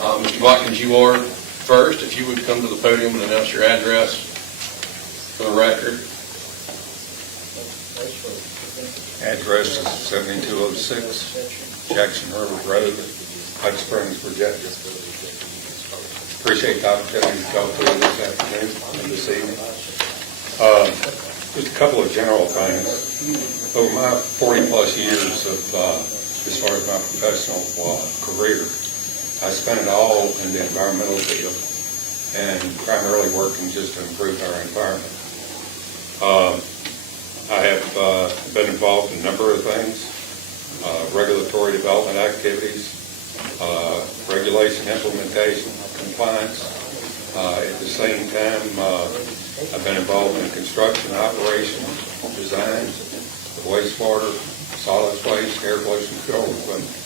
Mr. Botkins, you are first. If you would come to the podium and announce your address for the record. Address is 7206 Jackson River Road, Hot Springs, Virginia. Appreciate the opportunity to talk to you this afternoon and this evening. Just a couple of general things. Over my 40-plus years of, as far as my professional career, I spent it all in the environmental field and primarily working just to improve our environment. I have been involved in a number of things, regulatory development activities, regulation implementation, compliance. At the same time, I've been involved in construction, operation, design, wastewater, solids waste, air pollution control equipment.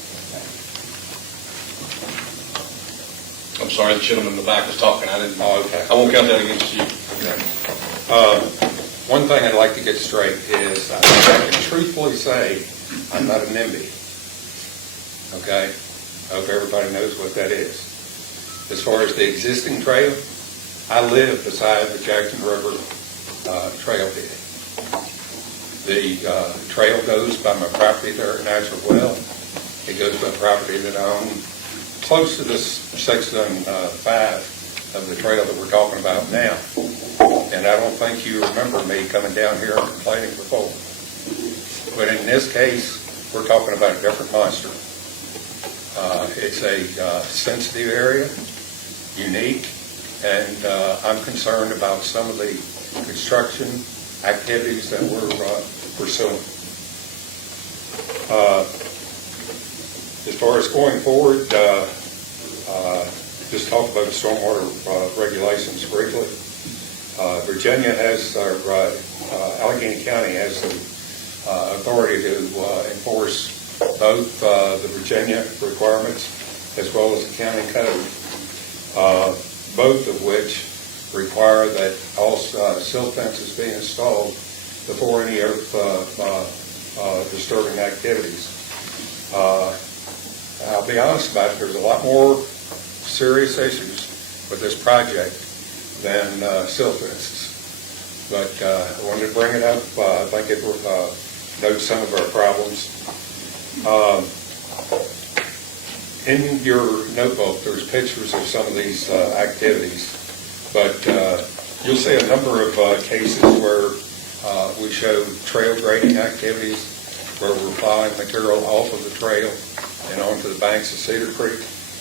I'm sorry, the gentleman in the back was talking. I didn't. Oh, okay. I won't count that against you. Okay. One thing I'd like to get straight is I can truthfully say I'm not a NIMBY. Okay? I hope everybody knows what that is. As far as the existing trail, I live beside the Jackson River trail bed. The trail goes by my property there at Natural Well. It goes by property that I own close to this section 5 of the trail that we're talking about now. And I don't think you remember me coming down here and complaining before. But in this case, we're talking about a different monster. It's a sensitive area, unique, and I'm concerned about some of the construction activities that we're pursuing. As far as going forward, just talk about stormwater regulations briefly. Virginia has, Alleghany County has the authority to enforce both the Virginia requirements as well as the county code, both of which require that all silt fences be installed before any earth disturbing activities. I'll be honest about it, there's a lot more serious issues with this project than silt fences. But I wanted to bring it up. I think it notes some of our problems. In your notebook, there's pictures of some of these activities, but you'll see a number of cases where we show trail grading activities, where we're plowing material off of the trail and onto the banks of Cedar Creek,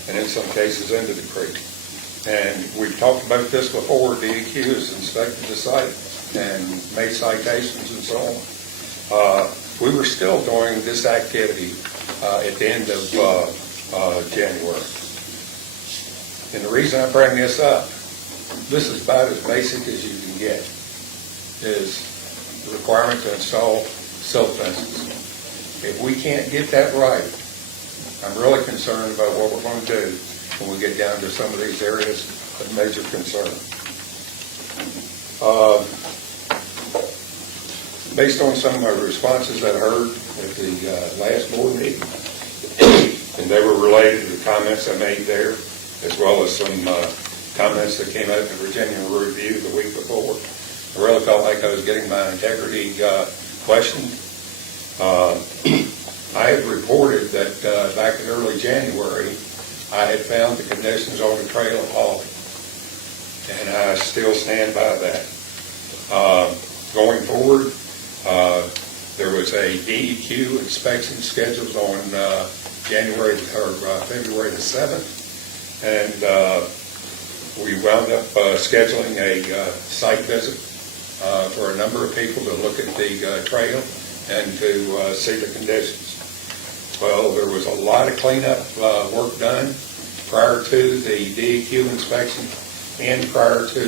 and in some cases into the creek. And we've talked about this before. DEQ has inspected the site and made citations and so on. We were still doing this activity at the end of January. And the reason I bring this up, this is about as basic as you can get, is the requirement to install silt fences. If we can't get that right, I'm really concerned about what we're going to do when we get down to some of these areas of major concern. Based on some of my responses I heard at the last board meeting, and they were related to the comments I made there, as well as some comments that came out in the Virginia Review the week before, I really felt like I was getting my integrity questioned. I had reported that back in early January, I had found the conditions on the trail appalling, and I still stand by that. Going forward, there was a DEQ inspection scheduled on February the 7th, and we wound up scheduling a site visit for a number of people to look at the trail and to see the conditions. Well, there was a lot of cleanup work done prior to the DEQ inspection and prior to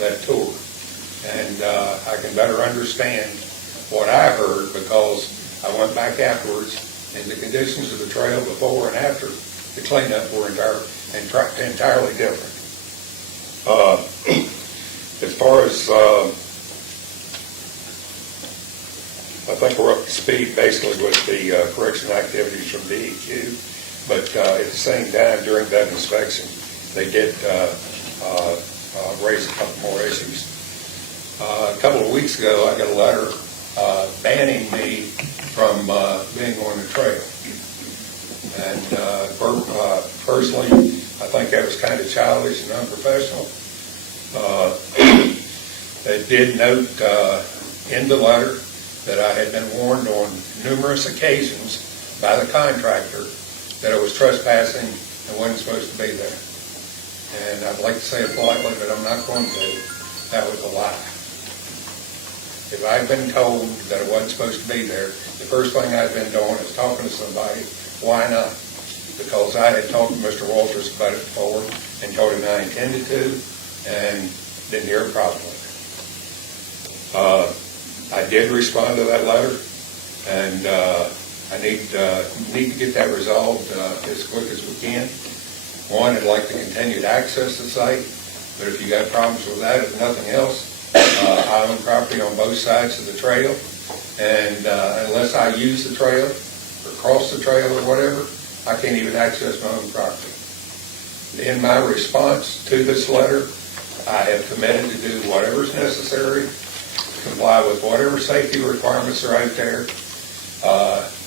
that tour. And I can better understand what I heard because I went back afterwards, and the conditions of the trail before and after the cleanup were entirely different. As far as I think we're up to speed basically with the correction activities from DEQ. But at the same time, during that inspection, they did raise a couple more issues. A couple of weeks ago, I got a letter banning me from being on the trail. And personally, I think that was kind of childish and unprofessional. They did note in the letter that I had been warned on numerous occasions by the contractor that I was trespassing and wasn't supposed to be there. And I'd like to say it politely, but I'm not going to. That was a lie. If I'd been told that I wasn't supposed to be there, the first thing I'd been doing is talking to somebody. Why not? Because I had talked to Mr. Walters about it before and told him I intended to and didn't hear a problem with it. I did respond to that letter, and I need to get that resolved as quick as we can. One, I'd like to continue to access the site, but if you got problems with that, if nothing else, I own property on both sides of the trail, and unless I use the trail or cross the trail or whatever, I can't even access my own property. In my response to this letter, I have committed to do whatever's necessary, comply with whatever safety requirements are out there,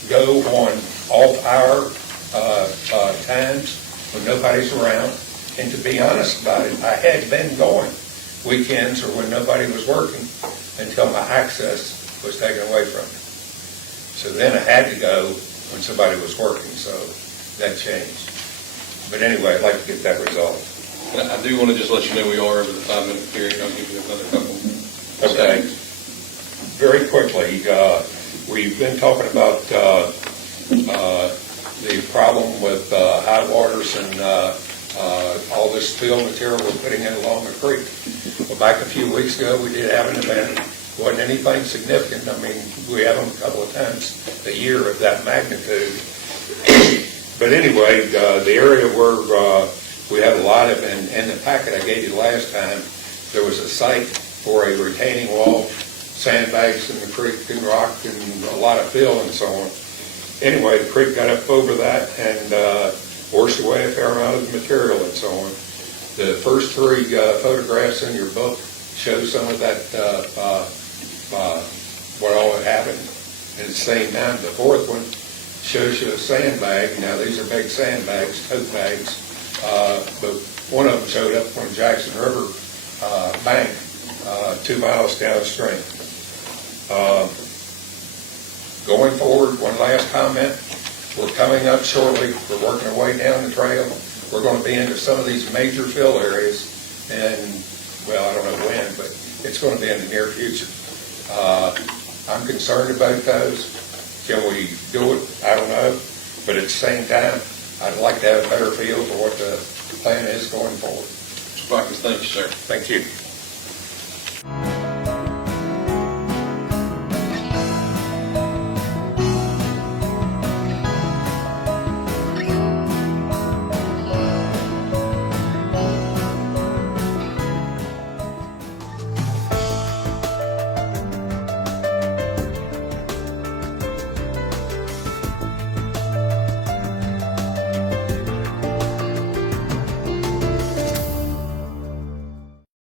go on off-hour times when nobody's around. And to be honest about it, I had been going weekends or when nobody was working until my access was taken away from me. So then I had to go when somebody was working, so that changed. But anyway, I'd like to get that resolved. And I do want to just let you know we are over the 5-minute period. I'll give you another couple. Okay. Very quickly, we've been talking about the problem with high waters and all this fill material we're putting in along the creek. Well, back a few weeks ago, we did have an event. It wasn't anything significant. I mean, we have them a couple of times a year of that magnitude. But anyway, the area where we have a lot of, in the packet I gave you last time, there was a site for a retaining wall, sandbags in the creek and rock and a lot of fill and so on. Anyway, the creek got up over that and washed away a fair amount of the material and so on. The first three photographs in your book show some of that, what all had happened. And at the same time, the fourth one shows you a sandbag. Now, these are big sandbags, tote bags, but one of them showed up on Jackson River bank 2 miles downstream. Going forward, one last comment. We're coming up shortly. We're working our way down the trail. We're going to be into some of these major fill areas, and, well, I don't know when, but it's going to be in the near future. I'm concerned about those. Can we do it? I don't know. But at the same time, I'd like to have a better feel for what the plan is going forward. Mr. Botkins, thank you, sir. Thank you.